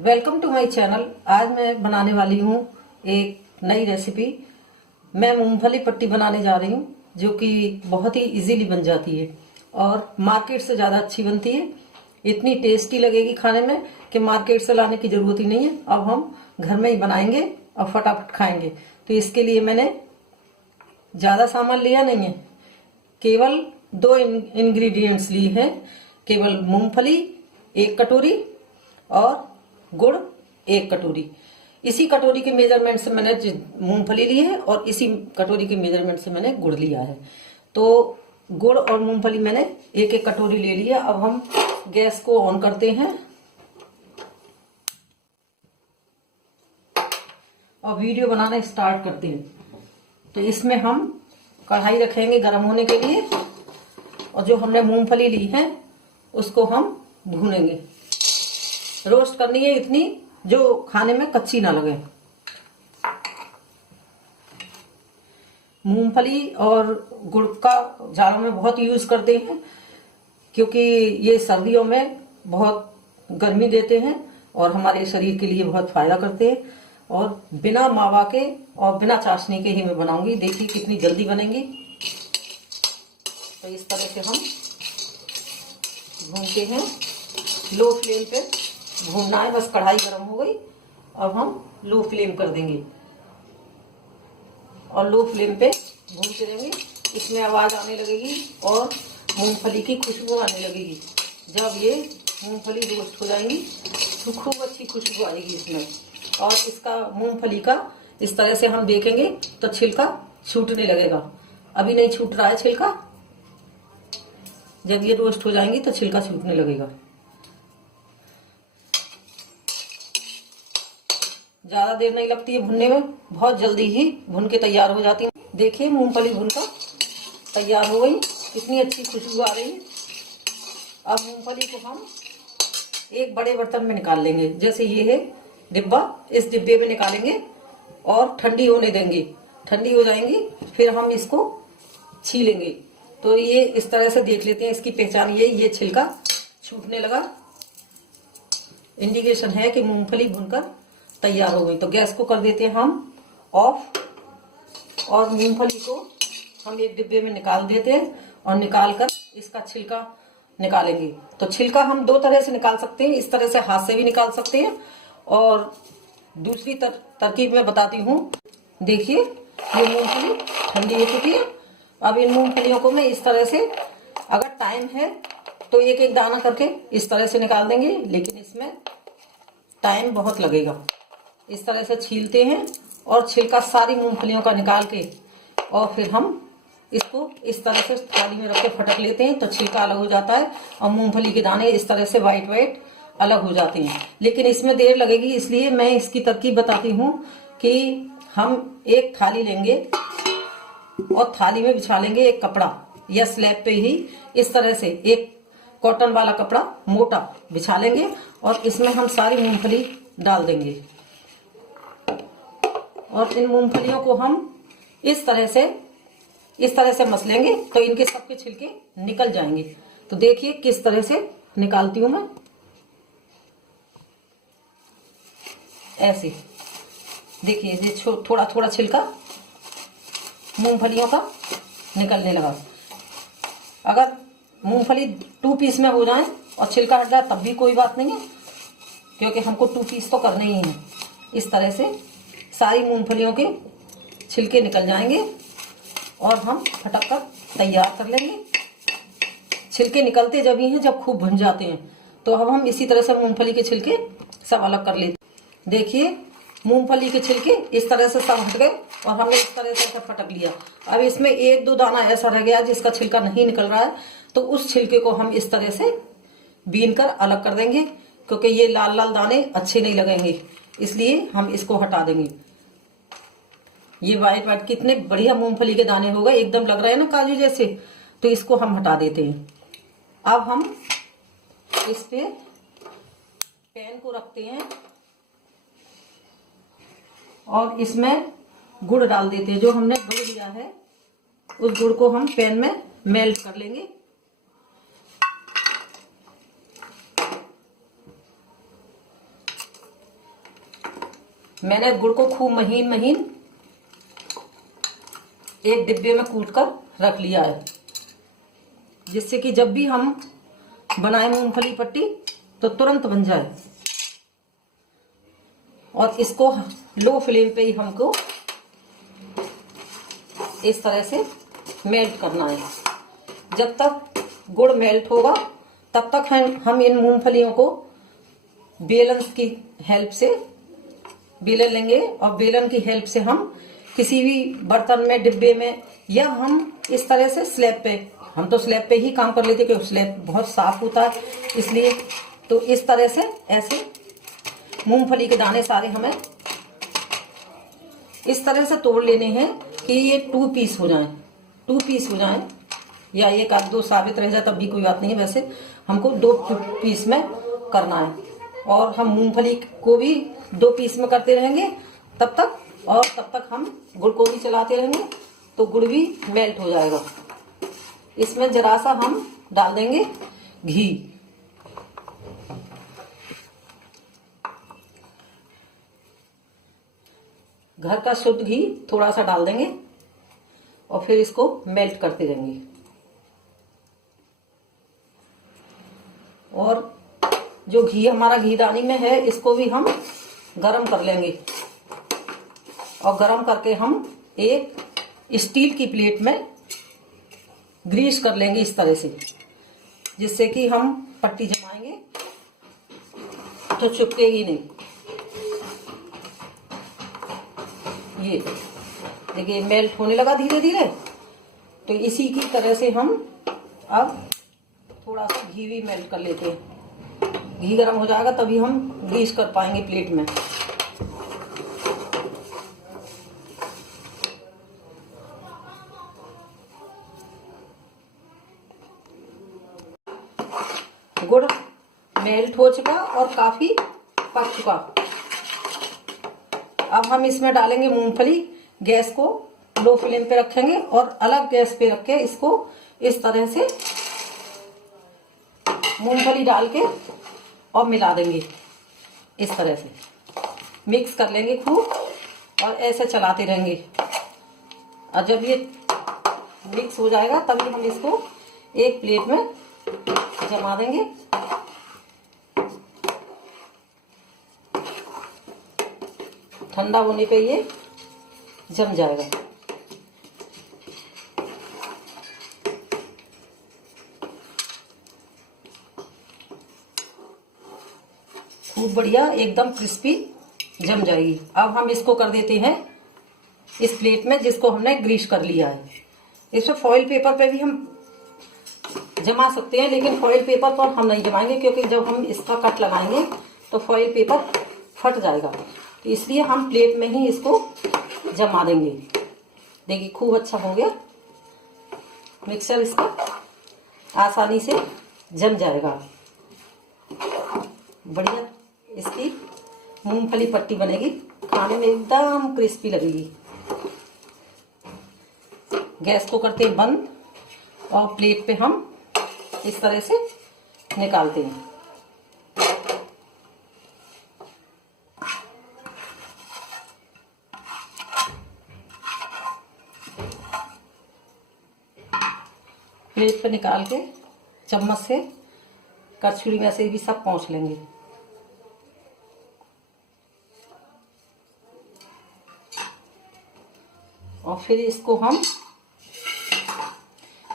Welcome to my channel. आज मैं बनाने वाली हूँ एक नई रेसिपी। मैं मूंगफली पट्टी बनाने जा रही हूँ, जो कि बहुत ही इजीली बन जाती है और मार्केट से ज़्यादा अच्छी बनती है। इतनी टेस्टी लगेगी खाने में कि मार्केट से लाने की ज़रूरत ही नहीं है। अब हम घर में ही बनाएंगे और फटाफट खाएंगे। तो इसके लिए मैंने ज़्यादा सामान लिया नहीं है, केवल दो इंग्रेडिएंट्स लिए हैं। केवल मूंगफली 1 कटोरी और गुड़ 1 कटोरी। इसी कटोरी के मेजरमेंट से मैंने मूंगफली ली है और इसी कटोरी के मेजरमेंट से मैंने गुड़ लिया है। तो गुड़ और मूंगफली मैंने 1-1 कटोरी ले लिया। अब हम गैस को ऑन करते हैं और वीडियो बनाना स्टार्ट करते हैं। तो इसमें हम कढ़ाई रखेंगे गर्म होने के लिए और जो हमने मूंगफली ली है उसको हम भूनेंगे। रोस्ट करनी है इतनी जो खाने में कच्ची ना लगे। मूंगफली और गुड़ का जाड़ों में बहुत यूज करते हैं, क्योंकि ये सर्दियों में बहुत गर्मी देते हैं और हमारे शरीर के लिए बहुत फायदा करते हैं। और बिना मावा के और बिना चाशनी के ही मैं बनाऊंगी। देखिए कितनी जल्दी बनेंगी। तो इस तरह से हम भूनते हैं, लो फ्लेम पे भूनना है। बस कढ़ाई गर्म हो गई, अब हम लो फ्लेम कर देंगे और लो फ्लेम पे भूनते रहेंगे। इसमें आवाज आने लगेगी और मूंगफली की खुशबू आने लगेगी। जब ये मूंगफली रोस्ट हो जाएंगी तो खूब अच्छी खुशबू आएगी इसमें। और इसका मूंगफली का इस तरह से हम देखेंगे तो छिलका छूटने लगेगा। अभी नहीं छूट रहा है छिलका, जब ये रोस्ट हो जाएंगी तो छिलका छूटने लगेगा। ज्यादा देर नहीं लगती है भुनने में, बहुत जल्दी ही भुन के तैयार हो जाती है। देखिए मूंगफली भुनकर तैयार हो गई, कितनी अच्छी खुशबू आ रही है। अब मूंगफली को हम एक बड़े बर्तन में निकाल लेंगे। जैसे ये है डिब्बा, इस डिब्बे में निकालेंगे और ठंडी होने देंगे। ठंडी हो जाएंगी फिर हम इसको छीलेंगे। तो ये इस तरह से देख लेते हैं, इसकी पहचान ये छिलका छूटने लगा, इंडिकेशन है कि मूंगफली भुनकर तैयार हो गई। तो गैस को कर देते हैं हम ऑफ और मूंगफली को हम एक डिब्बे में निकाल देते हैं और निकाल कर इसका छिलका निकालेंगे। तो छिलका हम 2 तरह से निकाल सकते हैं। इस तरह से हाथ से भी निकाल सकते हैं और दूसरी तरकीब मैं बताती हूँ। देखिए ये मूंगफली ठंडी हो चुकी है। अब इन मूंगफलियों को मैं इस तरह से, अगर टाइम है तो एक एक दाना करके इस तरह से निकाल देंगे, लेकिन इसमें टाइम बहुत लगेगा। इस तरह से छीलते हैं और छिलका सारी मूंगफलियों का निकाल के और फिर हम इसको इस तरह से थाली में रख के फटक लेते हैं तो छिलका अलग हो जाता है और मूंगफली के दाने इस तरह से वाइट अलग हो जाते हैं। लेकिन इसमें देर लगेगी, इसलिए मैं इसकी तरकीब बताती हूँ कि हम एक थाली लेंगे और थाली में बिछा लेंगे एक कपड़ा या स्लैब पे ही इस तरह से एक कॉटन वाला कपड़ा मोटा बिछा लेंगे और इसमें हम सारी मूंगफली डाल देंगे और इन मूंगफलियों को हम इस तरह से मसलेंगे तो इनके सबके छिलके निकल जाएंगे। तो देखिए किस तरह से निकालती हूं मैं, ऐसे देखिए ये थोड़ा थोड़ा छिलका मूंगफलियों का निकलने लगा। अगर मूंगफली 2 पीस में हो जाए और छिलका हट जाए तब भी कोई बात नहीं है, क्योंकि हमको 2 पीस तो करने ही है। इस तरह से सारी मूंगफलियों के छिलके निकल जाएंगे और हम फटक कर तैयार कर लेंगे। छिलके निकलते जब ही हैं जब खूब भुन जाते हैं। तो अब हम इसी तरह से मूंगफली के छिलके सब अलग कर लेते हैं। देखिए मूंगफली के छिलके इस तरह से सब हट गए और हमने इस तरह से सब फटक लिया। अब इसमें 1-2 दाना ऐसा रह गया जिसका छिलका नहीं निकल रहा है, तो उस छिलके को हम इस तरह से बीन कर अलग कर देंगे, क्योंकि ये लाल लाल दाने अच्छे नहीं लगेंगे, इसलिए हम इसको हटा देंगे। ये वाइट कितने बढ़िया मूंगफली के दाने हो गए, एकदम लग रहे हैं ना काजू जैसे। तो इसको हम हटा देते हैं। अब हम इस पे पैन को रखते हैं और इसमें गुड़ डाल देते हैं। जो हमने गुड़ लिया है उस गुड़ को हम पैन में मेल्ट कर लेंगे। मैंने गुड़ को खूब महीन महीन एक डिब्बे में कूट कर रख लिया है, जिससे कि जब भी हम बनाए मूंगफली पट्टी तो तुरंत बन जाए। और इसको लो फ्लेम पे ही हमको इस तरह से मेल्ट करना है। जब तक गुड़ मेल्ट होगा तब तक हम इन मूंगफलियों को बेलन की हेल्प से बेलन लेंगे, और बेलन की हेल्प से हम किसी भी बर्तन में, डिब्बे में, या हम इस तरह से स्लैब पे, हम तो स्लैब पे ही काम कर लेते क्योंकि स्लैब बहुत साफ होता है इसलिए। तो इस तरह से ऐसे मूंगफली के दाने सारे हमें इस तरह से तोड़ लेने हैं कि ये 2 पीस हो जाएं, 2 पीस हो जाएं, या एक आध दो साबित रह जाए तब भी कोई बात नहीं है। वैसे हमको 2 पीस में करना है, और हम मूंगफली को भी 2 पीस में करते रहेंगे तब तक, और तब तक हम गुड़ को भी चलाते रहेंगे तो गुड़ भी मेल्ट हो जाएगा। इसमें जरा सा हम डाल देंगे घी। घर का शुद्ध घी थोड़ा सा डाल देंगे और फिर इसको मेल्ट करते रहेंगे। और जो घी हमारा घीदानी में है इसको भी हम गरम कर लेंगे, और गरम करके हम एक स्टील की प्लेट में ग्रीस कर लेंगे इस तरह से, जिससे कि हम पट्टी जमाएंगे तो चिपकेगी नहीं। ये देखिए मेल्ट होने लगा धीरे धीरे। तो इसी की तरह से हम अब थोड़ा सा घी भी मेल्ट कर लेते हैं। घी गर्म हो जाएगा तभी हम ग्रीस कर पाएंगे प्लेट में। गुड़ मेल्ट हो चुका और काफी पक चुका। अब हम इसमें डालेंगे मूंगफली। गैस को लो फ्लेम पे रखेंगे और अलग गैस पे रख के इसको इस तरह से मूंगफली डाल के और मिला देंगे। इस तरह से मिक्स कर लेंगे खूब और ऐसे चलाते रहेंगे। और जब ये मिक्स हो जाएगा तभी हम इसको एक प्लेट में जमा देंगे। ठंडा होने पे ये जम जाएगा। खूब बढ़िया एकदम क्रिस्पी जम जाएगी। अब हम इसको कर देते हैं इस प्लेट में जिसको हमने ग्रीस कर लिया है। इसमें फॉइल पेपर पे भी हम जमा सकते हैं, लेकिन फॉइल पेपर पर हम नहीं जमाएंगे क्योंकि जब हम इसका कट लगाएंगे तो फॉइल पेपर फट जाएगा। तो इसलिए हम प्लेट में ही इसको जमा देंगे। देखिए खूब अच्छा हो गया मिक्सचर, इसका आसानी से जम जाएगा। बढ़िया इसकी मूंगफली पट्टी बनेगी, खाने में एकदम क्रिस्पी लगेगी। गैस को करते हैं बंद और प्लेट पे हम इस तरह से निकालते हैं। प्लेट पे निकाल के चम्मच से, कचौड़ी में से भी सब पोंछ लेंगे। और फिर इसको हम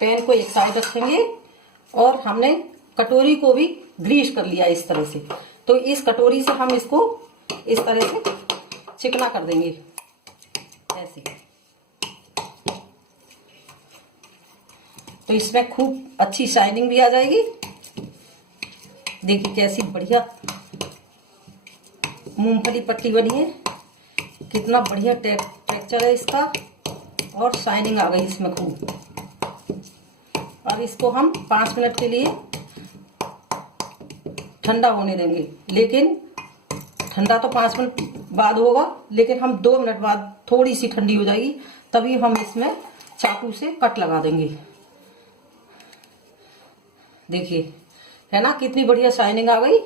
पैन को एक साइड रखेंगे और हमने कटोरी को भी ग्रीस कर लिया इस तरह से। तो इस कटोरी से हम इसको इस तरह से चिकना कर देंगे ऐसे। तो इसमें खूब अच्छी शाइनिंग भी आ जाएगी। देखिए कैसी बढ़िया मूंगफली पट्टी बनी है, कितना बढ़िया टेक्सचर है इसका और शाइनिंग आ गई इसमें खूब। अब इसको हम 5 मिनट के लिए ठंडा होने देंगे, लेकिन ठंडा तो 5 मिनट बाद होगा, लेकिन हम 2 मिनट बाद थोड़ी सी ठंडी हो जाएगी तभी हम इसमें चाकू से कट लगा देंगे। देखिए है ना कितनी बढ़िया शाइनिंग आ गई,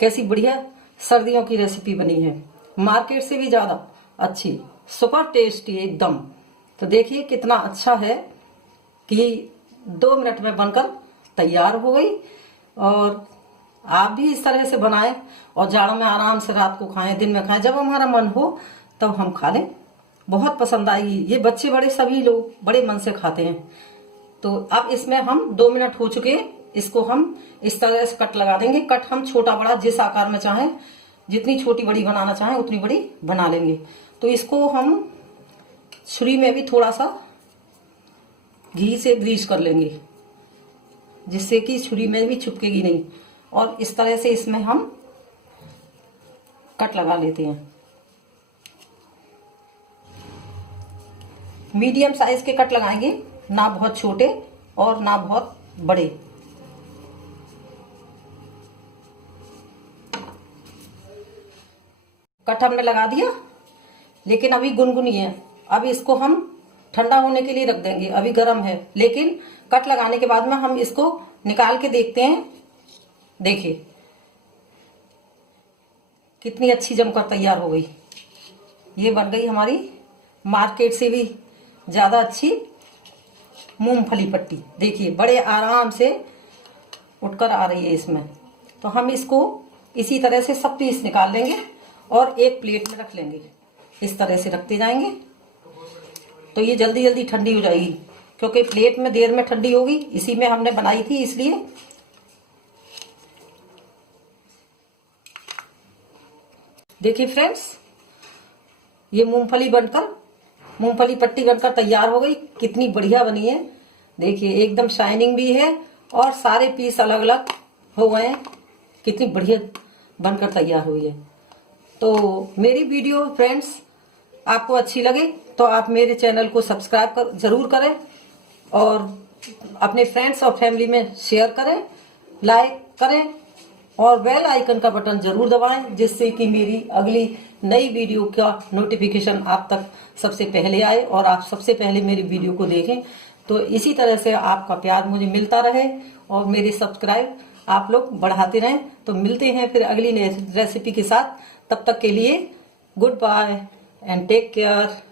कैसी बढ़िया सर्दियों की रेसिपी बनी है। मार्केट से भी ज्यादा अच्छी, सुपर टेस्टी एकदम। तो देखिए कितना अच्छा है कि 2 मिनट में बनकर तैयार हो गई। और आप भी इस तरह से बनाएं और जाड़ों में आराम से रात को खाएं, दिन में खाएं, जब हमारा मन हो तब हम खा लें। बहुत पसंद आएगी, ये बच्चे बड़े सभी लोग बड़े मन से खाते हैं। तो अब इसमें हम 2 मिनट हो चुके हैं, इसको हम इस तरह से कट लगा देंगे। कट हम छोटा बड़ा जिस आकार में चाहें, जितनी छोटी बड़ी बनाना चाहें उतनी बड़ी बना लेंगे। तो इसको हम छुरी में भी थोड़ा सा घी से ग्रीस कर लेंगे, जिससे कि छुरी में भी चिपकेगी नहीं। और इस तरह से इसमें हम कट लगा लेते हैं। मीडियम साइज के कट लगाएंगे, ना बहुत छोटे और ना बहुत बड़े। कट हमने लगा दिया, लेकिन अभी गुनगुनी है। अब इसको हम ठंडा होने के लिए रख देंगे, अभी गर्म है। लेकिन कट लगाने के बाद में हम इसको निकाल के देखते हैं। देखिए कितनी अच्छी जमकर तैयार हो गई। ये बन गई हमारी मार्केट से भी ज्यादा अच्छी मूंगफली पट्टी। देखिए बड़े आराम से उठकर आ रही है इसमें। तो हम इसको इसी तरह से सब पीस निकाल लेंगे और एक प्लेट में रख लेंगे। इस तरह से रखते जाएंगे तो ये जल्दी जल्दी ठंडी हो जाएगी, क्योंकि प्लेट में देर में ठंडी होगी। इसी में हमने बनाई थी इसलिए। देखिए फ्रेंड्स, ये मूंगफली पट्टी बनकर तैयार हो गई। कितनी बढ़िया बनी है, देखिए एकदम शाइनिंग भी है और सारे पीस अलग अलग हो गए हैं। कितनी बढ़िया बनकर तैयार हुई है। तो मेरी वीडियो फ्रेंड्स आपको अच्छी लगे तो आप मेरे चैनल को सब्सक्राइब जरूर करें और अपने फ्रेंड्स और फैमिली में शेयर करें, लाइक करें और बेल आइकन का बटन जरूर दबाएं, जिससे कि मेरी अगली नई वीडियो का नोटिफिकेशन आप तक सबसे पहले आए और आप सबसे पहले मेरी वीडियो को देखें। तो इसी तरह से आपका प्यार मुझे मिलता रहे और मेरी सब्सक्राइब आप लोग बढ़ाते रहें। तो मिलते हैं फिर अगली नई रेसिपी के साथ। तब तक के लिए goodbye and take care.